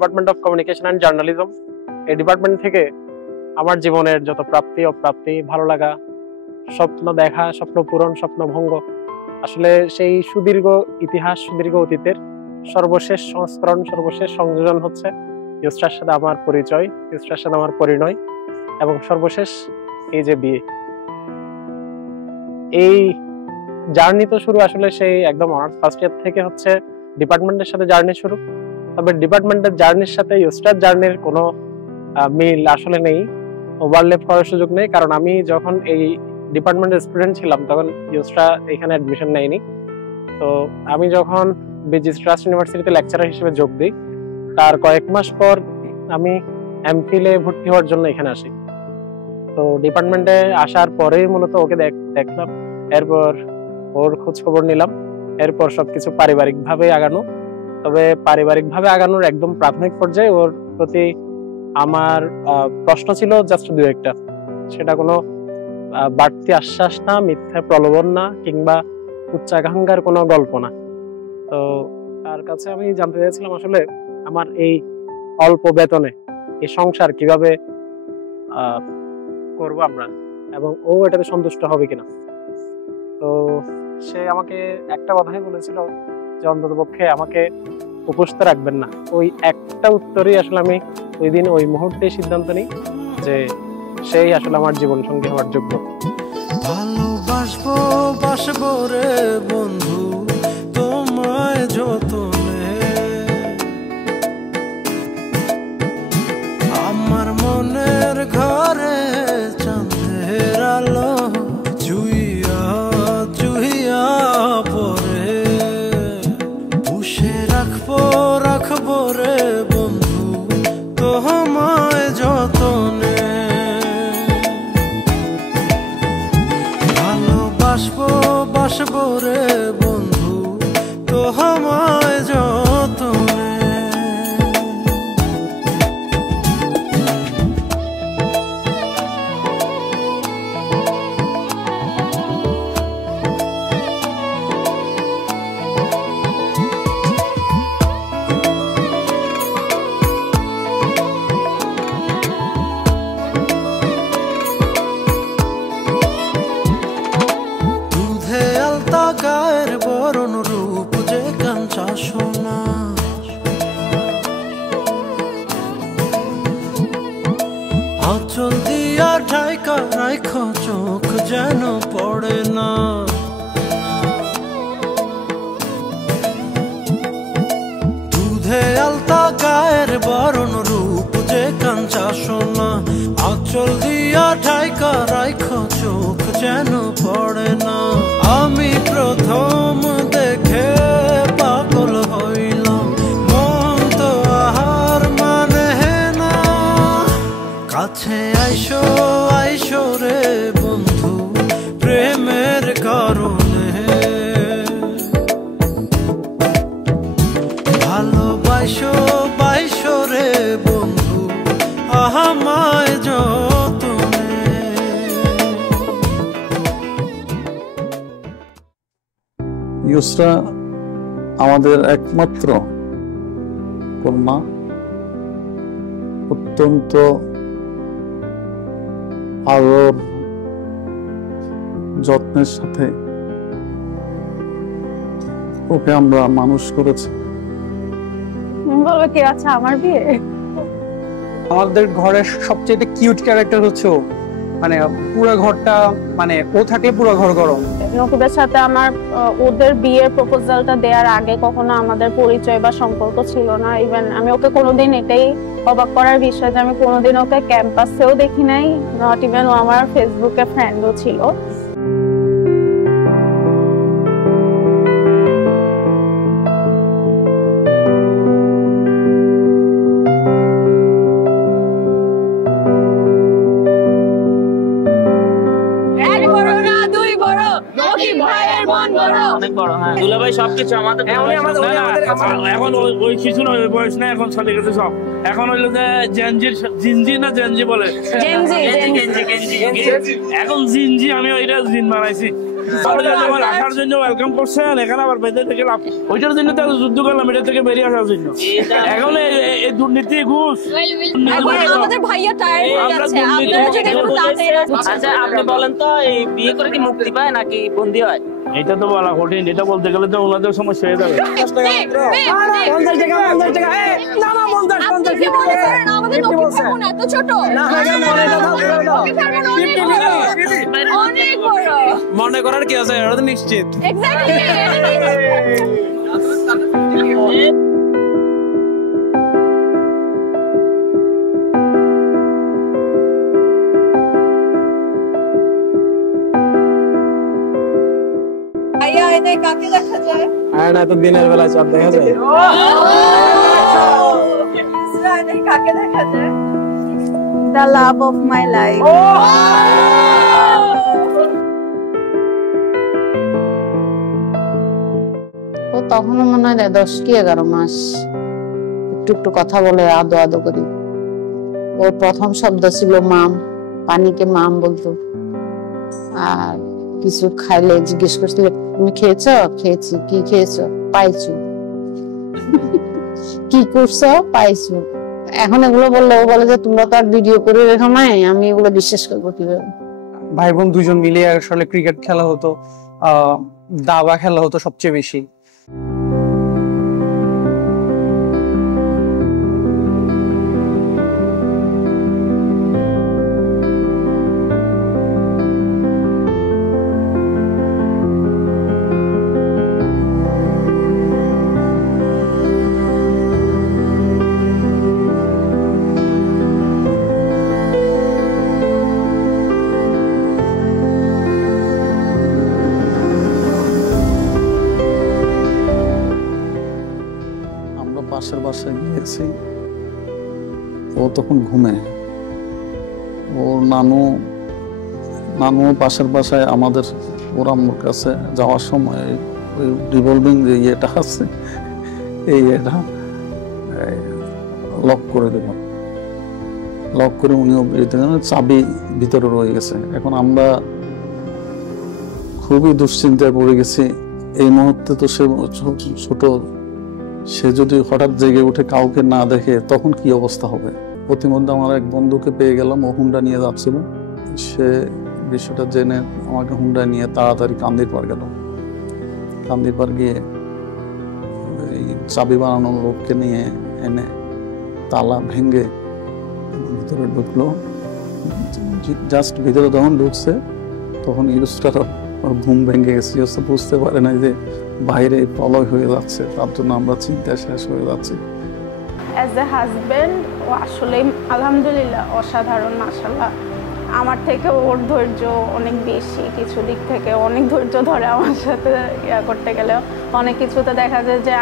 Department of communication and journalism. এই department থেকে আমার জীবনের যত প্রাপ্তি অপ্রাপ্তি, ভালো লাগা, স্বপ্ন দেখা, স্বপ্ন পূরণ, স্বপ্ন ভঙ্গ, আসলে সেই সুদীর্ঘ ইতিহাস, সুদীর্ঘ অতীতের সর্বশেষ সংস্করণ, সর্বশেষ সংযোজন হচ্ছে ইউসরার সাথে আমার পরিচয়, ইউসরার সাথে আমার পরিণয় এবং সর্বশেষ এই যে বিয়ে। এই জার্নি তো শুরু আসলে সেই একদম অনার্স ফার্স্ট ইয়ার থেকে হচ্ছে ডিপার্টমেন্টের সাথে জার্নি শুরু। তবে ডিপার্টমেন্টের জার্নির সাথে ইউসরার জার্নির কোনো মিল আসলে নেই, ওভারল্যাপ করার সুযোগ নেই, কারণ আমি যখন এই ডিপার্টমেন্টের স্টুডেন্ট ছিলাম তখন ইউসরা এখানে অ্যাডমিশন নেয়নি। তো আমি যখন বিজিএস ট্রাস্ট ইউনিভার্সিটিতে লেকচারার হিসেবে যোগ দিই, তার কয়েক মাস পর আমি এমফিলে ভর্তি হওয়ার জন্য এখানে আসি। তো ডিপার্টমেন্টে আসার পরেই মূলত ওকে দেখলাম, এরপর ওর খোঁজ খবর নিলাম, এরপর সবকিছু পারিবারিকভাবে আগানো। তবে পারিবারিকভাবে আগানোর একদম প্রাথমিক পর্যায়ে ওর প্রতি আমার প্রশ্ন ছিল জাস্ট দু একটা। সেটা কোনো বাড়তি আশ্বাস না, মিথ্যা প্রলোভন না, কিংবা উচ্চাকাঙ্ক্ষার কোনো গল্প না। তো তার কাছে আমি জানতে চেয়েছিলাম আসলে আমার এই অল্প বেতনে এই সংসার কিভাবে করব আমরা, এবং ও এটাতে সন্তুষ্ট হবে কিনা। তো সে আমাকে একটা কথাই বলেছিল যে অন্তত পক্ষে আমাকে উপস্থিত রাখবেন না। ওই একটা উত্তরই আসলে আমি ওই দিন ওই মুহূর্তে সিদ্ধান্ত নিই যে সেই আসলে আমার জীবন সঙ্গী হওয়ার যোগ্য। ভালোবাসবো বাসবো রে বন্ধু তোমায় যতনে, আমার মনের ঘরে চাঁদের আলো জুইয়া জুইয়া পরে, পুষে রাখবো রাখবো রে বন্ধু তোমায় যতনে। ভালোবাসবো বাসবো রে বন্ধু তোমায় যতনে। গায়ের বরণ রূপ যে কাঞ্চা সোনা, আঁচল দিয়া ঢাইকা রাইখো চোখ যেন পড়ে না, দুধে আলতা গায়ের বরণ রূপ যে কাঞ্চা সোনা, আঁচল দিয়া ঢাইকা রাইখো চোখ যেন পড়ে না। আমি প্রথম দেখে পাগল হইলাম, মন তো আহার মানে না, কাছে আইসো আইসো রে বন্ধু প্রেমের কারণে। ভালোবাসো বাইসো রে বন্ধু আমায় যতনে। ইউসরা আমাদের একমাত্র কন্যা, অত্যন্ত আদর যত্নের সাথে ওকে আমরা মানুষ করেছি। বলবে কি আচ্ছা আমার বিয়ে, আমাদের ঘরের সবচেয়ে কিউট ক্যারেক্টার হচ্ছে ও, মানে পুরো ঘরটা, মানে ও থাকলে পুরো ঘর গরম। নকুবের সাথে আমার ওদের বিয়ের প্রপোজালটা দেওয়ার আগে কখনো আমাদের পরিচয় বা সম্পর্ক ছিল না। ইভেন আমি ওকে কোনোদিন, এটাই অবাক করার বিষয় যে আমি কোনোদিন ওকে ক্যাম্পাসেও দেখি নাই, নট ইভেন ও আমার ফেসবুকে ফ্রেন্ডও ছিল। দুলাভাই সবকিছু আমাদের এখন ওই কিছু না, ওই বয়স না, এখন চলে গেছে সব। এখন হইলো যে জিনজি না জেনজি বলে, এখন জিনজি, আমি ওইটা জিন বানাইছি। আমার আসার জন্য ওয়েলকাম করছেন, এখানে আবার বেঁধে থেকে লাভ ওইটার জন্য তো যুদ্ধ করলাম, এটা থেকে বেরিয়ে আসার জন্য। এখন এই দুর্নীতি ঘুষ আমাদের ভাইয়া টায়ার্ড হয়ে যাচ্ছে, আপনারা যদি একটু তাড়াতাড়ি। আচ্ছা আপনি বলেন তো, এই বিয়ে করে কি মুক্তি পায় নাকি বন্দি হয়? এটা তো বলা কঠিন, এটা বলতে গেলে তো ওনাদের সমস্যা হয়ে যাবে। মনে করার কি আছে, এটা তো নিশ্চিত। কাকে দেখা যায়? হ্যাঁ না, তো দিনের বেলা চাঁদ দেখা যায়। কাকে দেখা যায়? The love of my life. ও তখনও মনে হয় 10 কি 11 মাস একটু একটু কথা বলে আদো আদো করি। ওর প্রথম শব্দ ছিল মাম, পানিকে মাম বলতো। আর কিছু খাইলে জিজ্ঞেস করছিল তুমি খেয়েছো? খেয়েছি। কি খেয়েছো? পাইছো। কি করছো? পাইছো। এখন এগুলো বললে ও বলে যে তোমরা তো আর ভিডিও করে রেখো নাই, আমি এগুলো বিশ্বাস করবো কিভাবে? ভাই বোন দুজন মিলে আসলে ক্রিকেট খেলা হতো, দাবা খেলা হতো সবচেয়ে বেশি। পাশের বাসায় গিয়েছি, ও তখন ঘুমে। ওর নানু পাশের বাসায় আমাদের ওর আম্মুর কাছে যাওয়ার সময় ওই রিভলভিং যে ইয়েটা আছে, এই ইয়েটা লক করে দেব, লক করে উনিও চাবি ভিতরে রয়ে গেছে। এখন আমরা খুবই দুশ্চিন্তায় পড়ে গেছি। এই মুহূর্তে তো সে ছোট, সে যদি হঠাৎ জেগে উঠে কাউকে না দেখে তখন কি অবস্থা হবে। প্রতিমধ্যে আমার এক বন্ধুকে পেয়ে গেলাম, ও হুন্ডা নিয়ে যাচ্ছিল। সে বিষয়টা জেনে আমাকে হুন্ডা নিয়ে তাড়াতাড়ি কান্দিরপাড় গেল। কান্দিরপাড় গিয়ে এই চাবি বানানোর লোককে নিয়ে এনে তালা ভেঙে ভিতরে ঢুকলো। জাস্ট ভিতরে যখন ঢুকছে তখন ইউজটার ঘুম ভেঙে গেছে। ইউজটা বুঝতে পারে না যে বাইরে প্রলয় হয়ে যাচ্ছে, তার জন্য আমরা চিন্তায় শেষ হয়ে যাচ্ছি। অ্যাজ এ হাজবেন্ড ও আসলে আলহামদুলিল্লাহ অসাধারণ, মাশাআল্লাহ। আমার থেকে ওর ধৈর্য অনেক বেশি, কিছু দিক থেকে অনেক ধৈর্য ধরে আমার সাথে ইয়া করতে গেলেও। অনেক কিছুতে দেখা যায় যে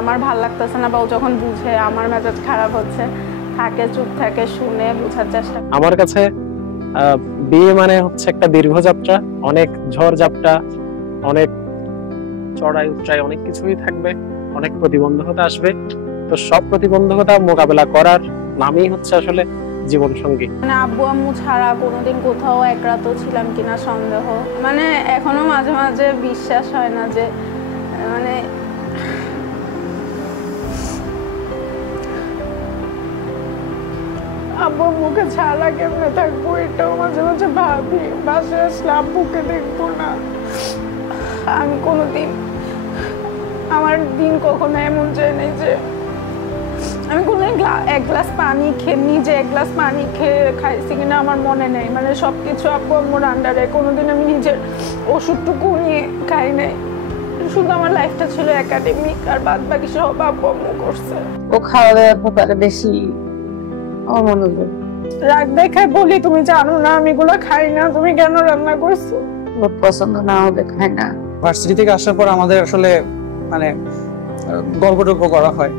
আমার ভাল লাগতেছে না, বা ও যখন বুঝে আমার মেজাজ খারাপ হচ্ছে, থাকে চুপ থাকে, শুনে বোঝার চেষ্টা। আমার কাছে বিয়ে মানে হচ্ছে একটা দীর্ঘযাত্রা, অনেক ঝড় ঝাপটা, অনেক চড়াই উচ্চাই, অনেক কিছুই থাকবে, অনেক প্রতিবন্ধকতা আসবে। তো সব প্রতিবন্ধকতা মোকাবেলা করার নামই হচ্ছে আসলে জীবন সঙ্গী। আব্বু আম্মু ছাড়া কোনোদিন কোথাও এক রাতও ছিলাম কিনা সন্দেহ, এখনো মাঝে মাঝে বিশ্বাস হয় না যে আব্বু আম্মুকে ছাড়া কেমনে থাকবো, এটাও মাঝে মাঝে ভাবি। বাসায় আসলে আব্বুকে দেখবো না। আমি কোনোদিন আমার দিন কখনো এমন যায় নাই যে আমি কোনোদিন এক গ্লাস পানি খেয়ে, নিজে এক গ্লাস পানি খেয়ে খাইছি কিনা আমার মনে নেই। সবকিছু আব্বু আম্মুর আন্ডারে। কোনোদিন আমি নিজের ওষুধটুকু নিয়ে খাই নাই। শুধু আমার লাইফটা ছিল একাডেমিক, আর বাদ বাকি সব আব্বু আম্মু করছে। ও খাওয়া দাওয়ার ব্যাপারে বেশি অমনোযোগ। রাগ দেখায় বলি তুমি জানো না আমি এগুলো খাই না, তুমি কেন রান্না করছো? ওর পছন্দ না হলে খায় না। ভার্সিটি থেকে আসার পর আমাদের আসলে গল্প টল্প করা হয়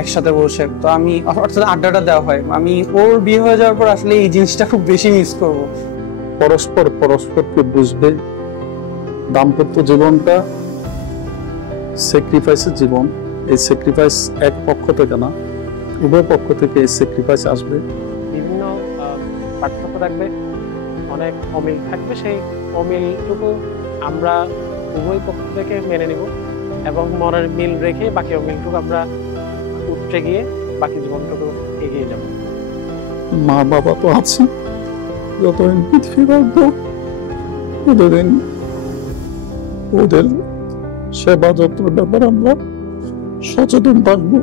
একসাথে বসে। তো আমি অর্থাৎ আড্ডাটা দেওয়া হয়। আমি ওর বিয়ে হয়ে যাওয়ার পর আসলে এই জিনিসটা খুব বেশি মিস করবো। পরস্পরকে বুঝবে। দাম্পত্য জীবনটা স্যাক্রিফাইসের জীবন। এই স্যাক্রিফাইস এক পক্ষ থেকে না, উভয় পক্ষ থেকে এই স্যাক্রিফাইস আসবে। বিভিন্ন পার্থক্য থাকবে, অনেক অমিল থাকবে, সেই অমিলটুকু আমরা উভয় পক্ষ থেকে মেনে নিব এবং মনের মিল রেখে বাকি অমিলটুকু আমরা উঠে গিয়ে বাকি জীবনটুকু এগিয়ে যাব। মা বাবা তো আছে, যতদিন পৃথিবী রাখবো ততদিন ওদের সেবা যত্নের ব্যাপারে আমরা সচেতন থাকবো।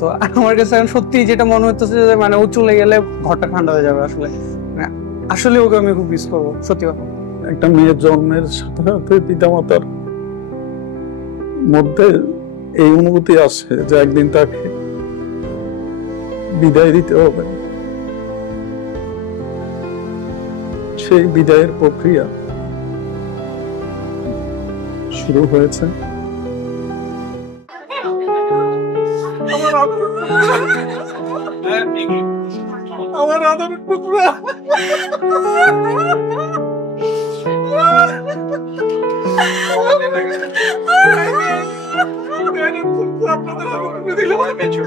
তো আমার কাছে এখন সত্যি যেটা মনে হচ্ছে যে মানে ও চলে গেলে ঘরটা ঠান্ডা হয়ে যাবে। আসলে মানে আসলে ওকে আমি খুব মিস করবো, সত্যি কথা। একটা মেয়ের জন্মের সাথে সাথে পিতামাতার মধ্যে এই অনুভূতি আসে যে একদিন তাকে বিদায় দিতে হবে। সেই বিদায়ের প্রক্রিয়া শুরু হয়েছে। আমার আদরের টুকরা সবাই আছে